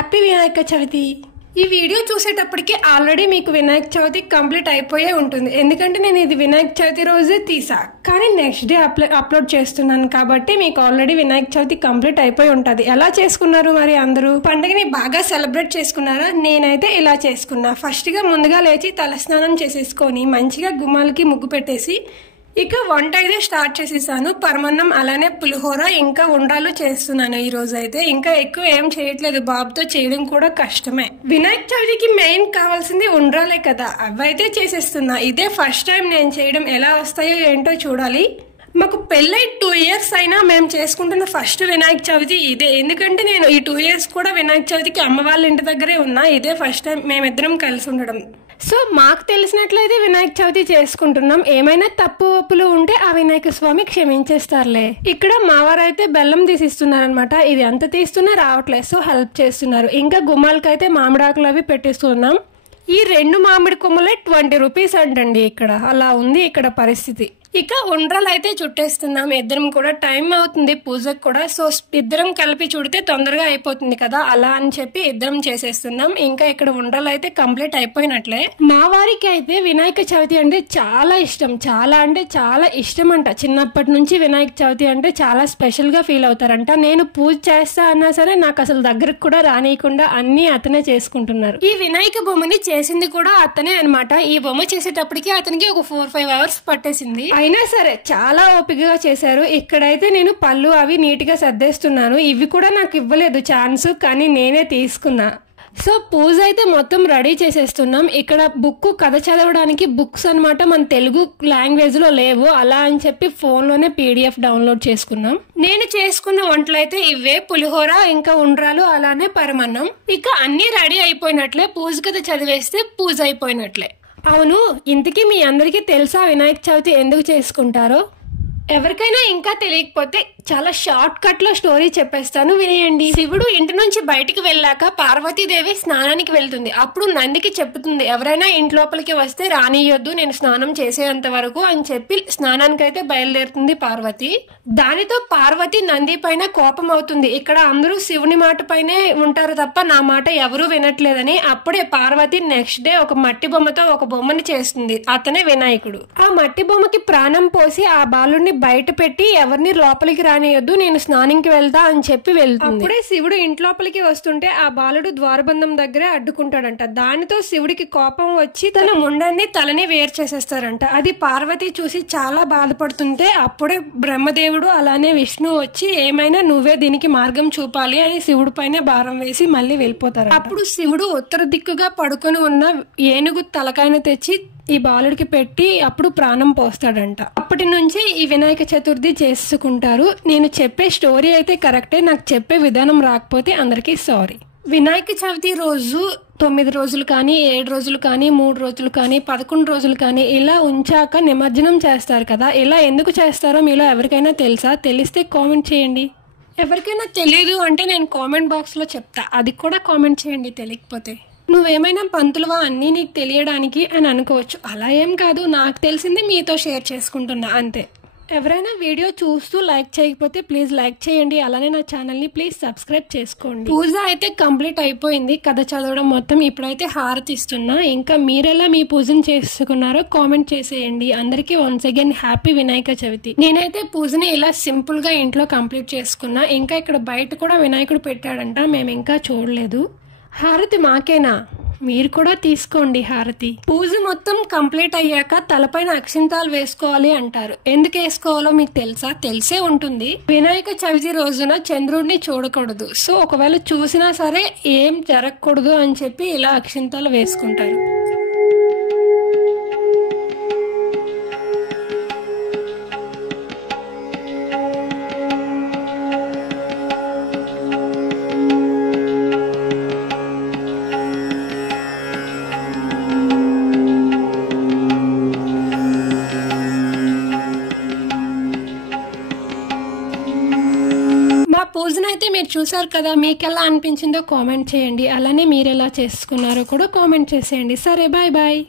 Happy Vinayaka Chavithi. ఈ video చూసేటప్పటికి already మీకు వినాయక చవితి కంప్లీట్ అయిపోయే ఉంటుంది, ఎందుకంటే నేను ఇది వినాయక చవితి రోజే తీసా, కానీ నెక్స్ట్ డే అప్లోడ్ చేస్తున్నాను కాబట్టి మీకు ఆల్రెడీ వినాయక చవితి కంప్లీట్ అయిపోయి ఉంటుంది. ఎలా చేసుకున్నారు మరి అందరూ? పండుగని బాగా సెలబ్రేట్ చేసుకున్నారా? నేనైతే ఇలా చేసుకున్నా. ఫస్ట్ గా ముందుగా లేచి తలస్నానం చేసేసుకొని మంచిగా గుమ్మాలకి ముగ్గు పెట్టేసి ఇక వంట అయితే స్టార్ట్ చేసేసాను. పరమన్నం అలానే పులిహోర ఇంకా ఉండ్రాలు చేస్తున్నాను ఈ రోజు అయితే. ఇంకా ఎక్కువ ఏం చేయట్లేదు, బాబుతో చేయడం కూడా కష్టమే. వినాయక చవితికి మెయిన్ కావాల్సింది ఉండ్రాలే కదా, అవైతే చేసేస్తున్నా. ఇదే ఫస్ట్ టైం నేను చేయడం, ఎలా వస్తాయో ఏంటో చూడాలి. మాకు పెళ్ళై 2 years అయినా మేము చేసుకుంటున్న ఫస్ట్ వినాయక చవితి ఇదే. ఎందుకంటే నేను ఈ 2 years కూడా వినాయక చవితికి అమ్మ వాళ్ళ ఇంటి దగ్గరే ఉన్నా. ఇదే ఫస్ట్ టైం మేమిద్దరం కలిసి ఉండడం. సో మాకు తెలిసినట్లయితే వినాయక చవితి చేసుకుంటున్నాం. ఏమైనా తప్పు ఒప్పులు ఉంటే ఆ వినాయక స్వామి క్షమించేస్తారులే. ఇక్కడ మావారైతే బెల్లం తీసిస్తున్నారనమాట. ఇది ఎంత తీస్తున్నా రావట్లేదు, సో హెల్ప్ చేస్తున్నారు. ఇంకా గుమ్మాలకైతే మామిడాకులు అవి పెట్టిస్తున్నాం. ఈ 2 మామిడి కొమ్మలే 20 రూపీస్ అంటండి. ఇక్కడ అలా ఉంది ఇక్కడ పరిస్థితి. ఇక ఉండ్రాలు అయితే చుట్టేస్తున్నాం. ఇద్దరం కూడా టైం అవుతుంది పూజకు కూడా, సో ఇద్దరం కలిపి చుడితే తొందరగా అయిపోతుంది కదా, అలా అని చెప్పి ఇద్దరం చేసేస్తున్నాం. ఇంకా ఇక్కడ ఉండ్రాలు అయితే కంప్లీట్ అయిపోయినట్లే. మా వారికి అయితే వినాయక చవితి అంటే చాలా ఇష్టం, చాలా అంటే చాలా ఇష్టం అంట. చిన్నప్పటి నుంచి వినాయక చవితి అంటే చాలా స్పెషల్ గా ఫీల్ అవుతారంట. నేను పూజ చేస్తా అన్నా సరే నాకు అసలు దగ్గరకు కూడా రానియకుండా అన్ని అతనే చేసుకుంటున్నారు. ఈ వినాయక బొమ్మని చేసింది కూడా అతనే అనమాట. ఈ బొమ్మ చేసేటప్పటికి అతనికి ఒక 4-5 hours పట్టేసింది. అయినా సరే చాలా ఓపికగా చేశారు. ఇక్కడైతే నేను పళ్ళు అవి నీట్ గా సర్దేస్తున్నాను. ఇవి కూడా నాకు ఇవ్వలేదు ఛాన్స్, కానీ నేనే తీసుకున్నా. సో పూజ అయితే మొత్తం రెడీ చేసేస్తున్నాం. ఇక్కడ కథ చదవడానికి బుక్స్ అనమాట మన తెలుగు లాంగ్వేజ్ లో లేవు, అలా అని చెప్పి ఫోన్ లోనే PDF డౌన్లోడ్ చేసుకున్నాం. నేను చేసుకున్న వంటలు అయితే ఇవే, పులిహోర ఇంకా ఉండ్రాలు అలానే పరమన్నం. ఇక అన్ని రెడీ అయిపోయినట్లే. పూజ కథ చదివేస్తే పూజ అయిపోయినట్లే. అవును, ఇంతకీ మీ అందరికీ తెలుసా వినాయక చవితి ఎందుకు చేసుకుంటారో? ఎవరికైనా ఇంకా తెలియకపోతే చాలా షార్ట్ కట్ లో స్టోరీ చెప్పేస్తాను, వినేయండి. శివుడు ఇంటి నుంచి బయటికి వెళ్ళాక పార్వతీదేవి స్నానానికి వెళ్తుంది. అప్పుడు నందికి చెప్తుంది, ఎవరైనా ఇంటి లోపలికి వస్తే రానియొద్దు, నేను స్నానం చేసేంత వరకు అని చెప్పి స్నానానికి అయితే బయలుదేరుతుంది పార్వతి. దానితో పార్వతి నంది పైన కోపం అవుతుంది. ఇక్కడ అందరూ శివుని మాట పైనే ఉంటారు తప్ప నా మాట ఎవరూ వినట్లేదని. అప్పుడే పార్వతి నెక్స్ట్ డే ఒక మట్టి బొమ్మతో ఒక బొమ్మని చేస్తుంది, అతనే వినాయకుడు. ఆ మట్టి బొమ్మకి ప్రాణం పోసి ఆ బాలుడిని బయట పెట్టి ఎవరిని లోపలికి రానియొద్దు, నేను స్నానంకి వెళ్తా అని చెప్పి వెళ్తుంది. అప్పుడే శివుడు ఇంట్లోపలికి వస్తుంటే ఆ బాలుడు ద్వారబంధం దగ్గరే అడ్డుకుంటాడంట. దానితో శివుడికి కోపం వచ్చి తన ముండాన్ని తలని వేరు చేసేస్తారంట. అది పార్వతి చూసి చాలా బాధపడుతుంటే అప్పుడే బ్రహ్మదేవుడు అలానే విష్ణు వచ్చి ఏమైనా నువ్వే దీనికి మార్గం చూపాలి అని శివుడి పైన భారం వేసి మళ్ళీ వెళ్ళిపోతారు. అప్పుడు శివుడు ఉత్తర దిక్కుగా పడుకొని ఉన్న ఏనుగు తలకాయను తెచ్చి ఈ బాలుడికి పెట్టి అప్పుడు ప్రాణం పోస్తాడంట. అప్పటి నుంచి ఈ వినాయక చతుర్థి చేసుకుంటారు. నేను చెప్పే స్టోరీ అయితే కరెక్టే, నాకు చెప్పే విధానం రాకపోతే అందరికీ సారీ. వినాయక చవితి రోజు 9 రోజులు కానీ 7 రోజులు కానీ 3 రోజులు కానీ 11 రోజులు కానీ ఇలా ఉంచాక నిమజ్జనం చేస్తారు కదా. ఇలా ఎందుకు చేస్తారో మీలో ఎవరికైనా తెలుసా? తెలిస్తే కామెంట్ చేయండి. ఎవరికైనా తెలియదు అంటే నేను కామెంట్ బాక్స్ లో చెప్తా, అది కూడా కామెంట్ చేయండి తెలియకపోతే. నువ్వేమైనా పంతులువా అన్నీ నీకు తెలియడానికి అని అనుకోవచ్చు. అలా ఏం కాదు, నాకు తెలిసింది మీతో షేర్ చేసుకుంటున్నా అంతే. ఎవరైనా వీడియో చూస్తూ లైక్ చేయకపోతే ప్లీజ్ లైక్ చేయండి. అలానే నా ఛానల్ని ప్లీజ్ సబ్స్క్రైబ్ చేసుకోండి. పూజ అయితే కంప్లీట్ అయిపోయింది, కథ చదవడం మొత్తం. ఇప్పుడైతే హారతి ఇస్తున్నా. ఇంకా మీరెలా మీ పూజను చేసుకున్నారో కామెంట్ చేసేయండి. అందరికీ once again happy Vinayaka Chavithi. నేనైతే పూజని ఇలా సింపుల్ గా ఇంట్లో కంప్లీట్ చేసుకున్నా. ఇంకా ఇక్కడ బయట కూడా వినాయకుడు పెట్టాడంట, మేము ఇంకా చూడలేదు. హారతి మాకేనా? మీరు కూడా తీసుకోండి హారతి. పూజ మొత్తం కంప్లీట్ అయ్యాక తలపైన అక్షింతాలు వేసుకోవాలి అంటారు. ఎందుకు వేసుకోవాలో మీకు తెలుసా? తెలిసే ఉంటుంది. వినాయక చవితి రోజున చంద్రుడిని చూడకూడదు. సో ఒకవేళ చూసినా సరే ఏం జరగకూడదు అని చెప్పి ఇలా అక్షింతాలు వేసుకుంటారు. పూజనైతే మీరు చూసారు కదా, మీకు ఎలా అనిపించిందో కామెంట్ చేయండి. అలానే మీరు ఎలా చేసుకున్నారో కూడా కామెంట్ చేసేయండి. సరే, బాయ్ బాయ్.